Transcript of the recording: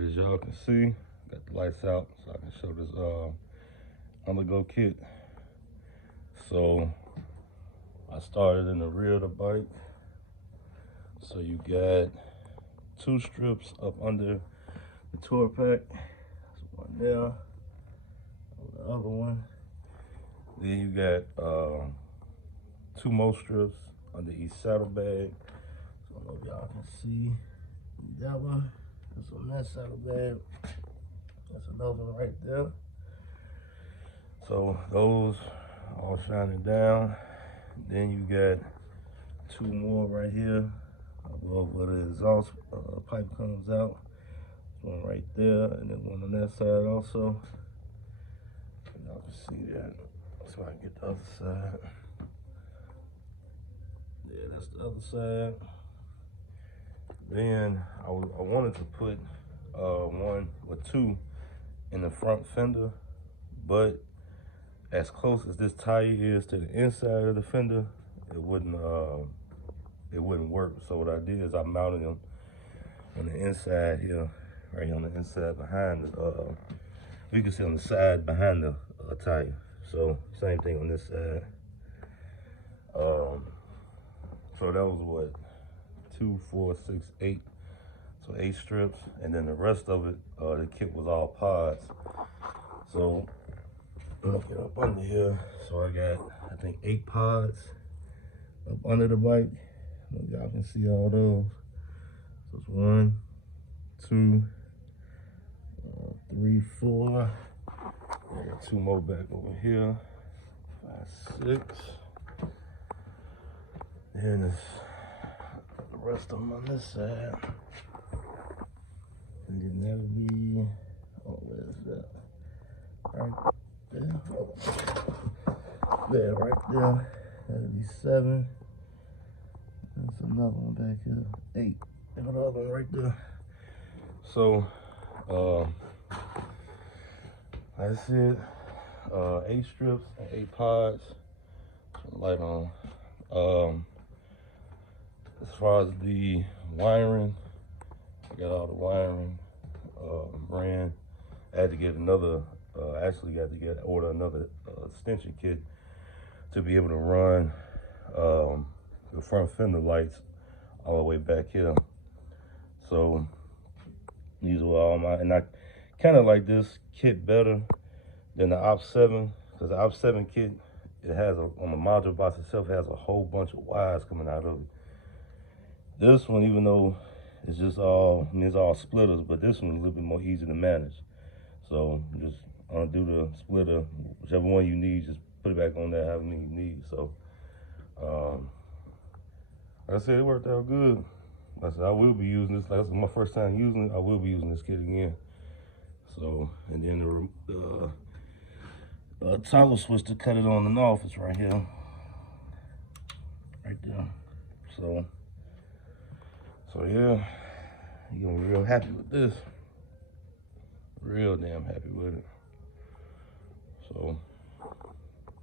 Alright, as y'all can see, got the lights out so I can show this Underglow kit. So I started in the rear of the bike. So you got 2 strips up under the tour pack. There's one there, the other one. Then you got 2 more strips under each saddlebag. So I don't know if y'all can see that one. That's on that saddlebag. That's another one right there. So those all shining down. Then you got 2 more right here above where the exhaust pipe comes out. One right there, and then one on that side also. Y'all can see that. So I can get the other side. Yeah, that's the other side. Then I wanted to put one or 2 in the front fender, but as close as this tire is to the inside of the fender, it wouldn't work. So what I did is I mounted them on the inside here, right here on the inside behind the, you can see on the side behind the tire. So same thing on this side. So that was what, 2, 4, 6, 8. So 8 strips, and then the rest of it, the kit was all pods. So I'm gonna get up under here. So I got, I think, 8 pods up under the bike. Y'all can see all those. So it's 1, 2, 3, 4. I got 2 more back over here. 5, 6. Then there's the rest of them on this side. And then that'll be, oh, where's that? Right there. There, right there. That'll be 7. There's another one back here. 8. And another one right there. So, that's it. 8 strips and 8 pods. Turn the light on. As far as the wiring, I got all the wiring ran. I had to get another, actually got to order another extension kit to be able to run the front fender lights all the way back here. So these were all my, and I kind of like this kit better than the Op 7, because the Op 7 kit, it has on the module box itself, it has a whole bunch of wires coming out of it. This one, even though it's just all, I mean, it's all splitters, but this one's a little bit more easy to manage. So just undo the splitter, whichever one you need, just put it back on there, however many you need. So like I said, it worked out good. Like I said, I will be using this. Like, this is my first time using it. I will be using this kit again. So, and then the toggle switch to cut it on and off is right here, right there. So yeah, you're gonna be real happy with this. Real damn happy with it. So